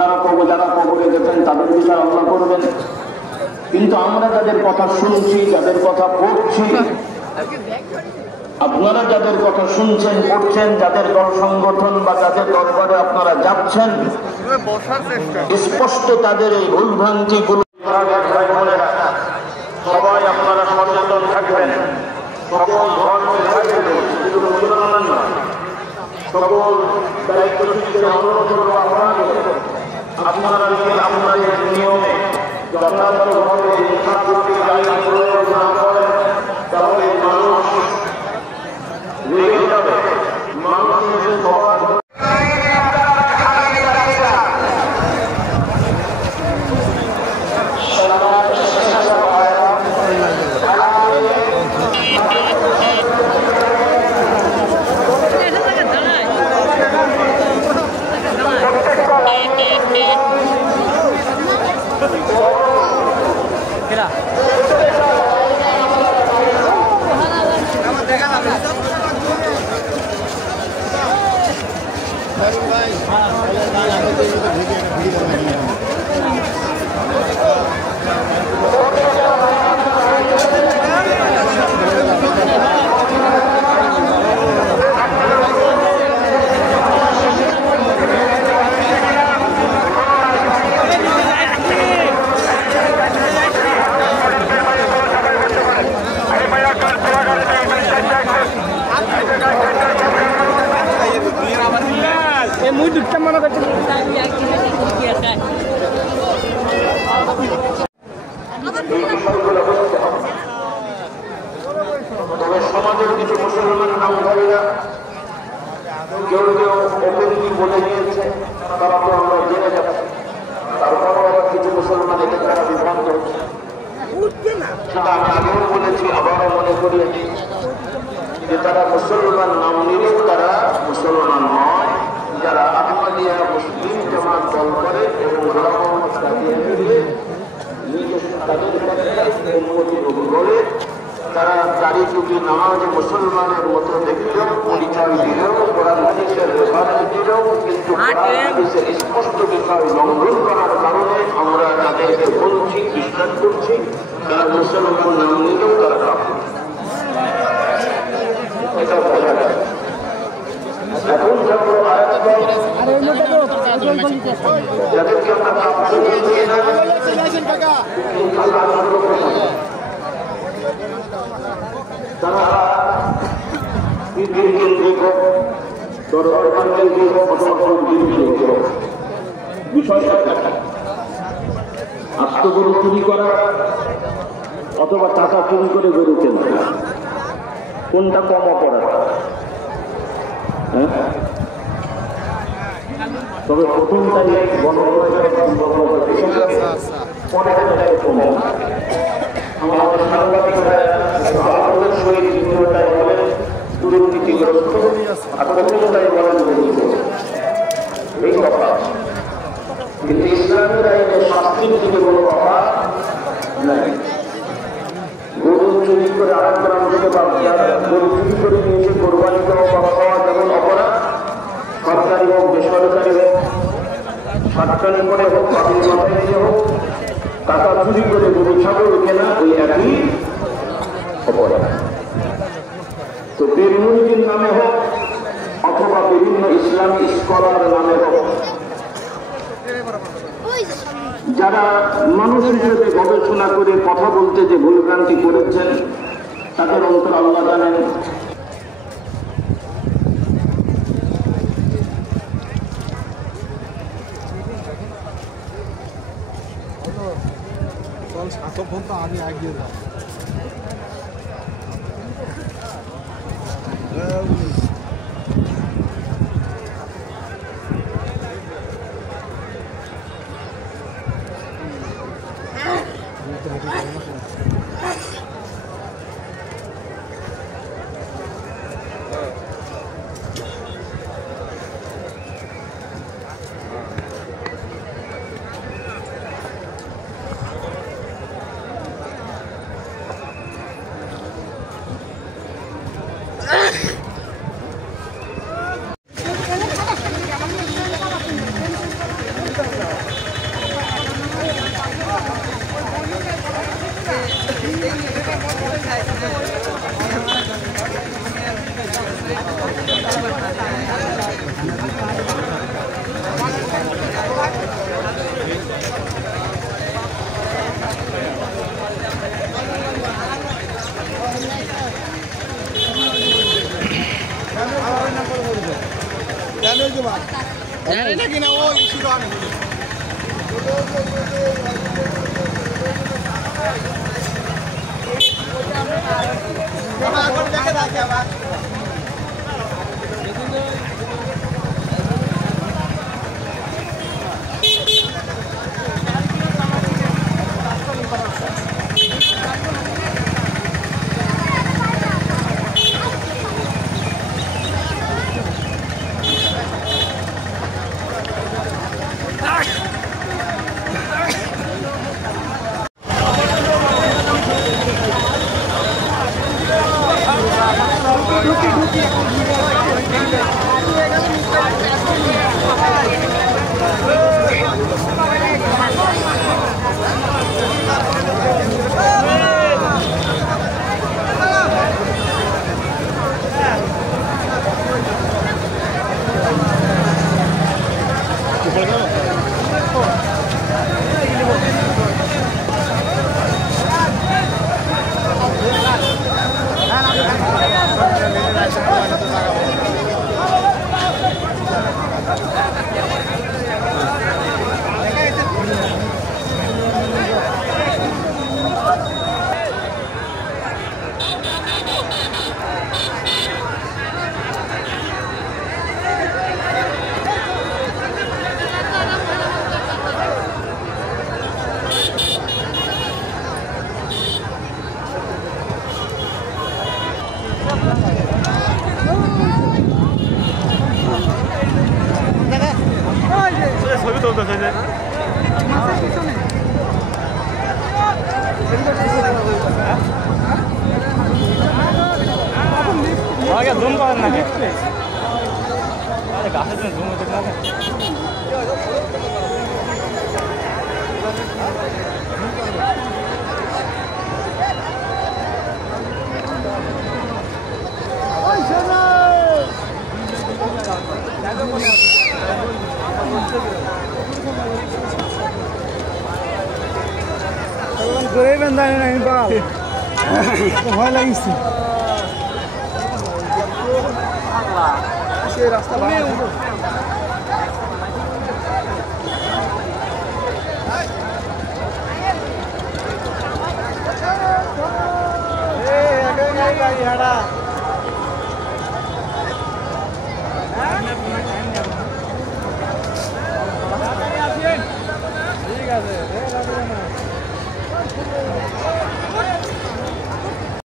যারা কবরে গেছেন তাদের বিচার আল্লাহ করবেন। কিন্তু আমরা যাদের কথা শুনছি, যাদের কথা পড়ছি, আপনারা যাদের কথা শুনছেন, পড়ছেন, যাদের দল সংগঠন বা যাদের দরবারে আপনারা যাচ্ছেন, স্পষ্ট তাদের এই ভুলভ্রান্তিগুলো সবাই আপনারা সচেতন থাকবেন। সকল ধর্মের সকল দায়িত্বশীলদের অনুরোধ আপনারা যদি আপনাদের নিয়মে যথাযথভাবে প্রয়োগ না করেন তাহলে মানুষ রেগে যাবে। মানুষের সবার সমাজের কিছু মুসলমান নামধারীরা কেউ কেউ ওপেনলি বলে দিয়েছে, তারা তো আমরা জেনে যাচ্ছি। তারপরও আবার কিছু মুসলমান এতে তারা বিভ্রান্ত হচ্ছে। সেটা আমি আগেও বলেছি, আবারও মনে করিয়েছি যে তারা মুসলমান নাম নিলেও তারা মুসলমান নয়। যারা আহমদিয়া মুসলিম জামাত দল করে এবং তারা দাড়ি টুপি নামাজ মুসলমানের মতো দেখলেও, পরিচয় দিলেও, কোরআন হাদিসের রেফারেন্স দিলেও, কিন্তু স্পষ্ট বিষয় লঙ্ঘন করার কারণে আমরা তাদেরকে বলছি, বিশ্বাস করছি তারা মুসলমান নাম নিলেও তারা কাফের। এটা বোঝা যায়। এখন যখন যাদেরকে আমরা কাফের বলছি না, তারা আত্মগরু চুরি করা অথবা টাকা চুরি করে গরু কেনা, কোনটা কম অপরাধ? তবে প্রথমটাই আমাদের সাংবাদিকরা দুর্নীতিগ্রস্ত আর প্রথমটাই বলেন এই কথা। কিন্তু ইসলামের আইনে শাস্তির দিকে কোনো কথা নাই। গরু চুরি করে আরেক গ্রাম থেকে গরু চুরি করে নিয়েছে কোরবানি দেওয়া বা খাওয়া যেমন অপরাধ, সরকারি হোক বেসরকারি হোক, সাতটানি করে হোক, পাখির মাথায় নিয়ে হোক, টাকা চুরি করে গরু ছাগল কেনা ওই একই অপরাধ। তো বীরমুরিদির নামে হোক অথবা বিভিন্ন ইসলামী স্কলার নামে হোক, যারা মানুষ হিসেবে গবেষণা করে কথা বলতে যে ভুলভ্রান্তি করেছেন তাদের অন্তর আল্লাহ জানেন। আগে আগিয়ে যাও। আগে জুম করেন না কে আরে গাছের জন্য জুম হতে না ওই শোনো ঘুরে বেন্দাই নাই বাল ভয় লাগিছে সে রাস্তা ঠিক আছে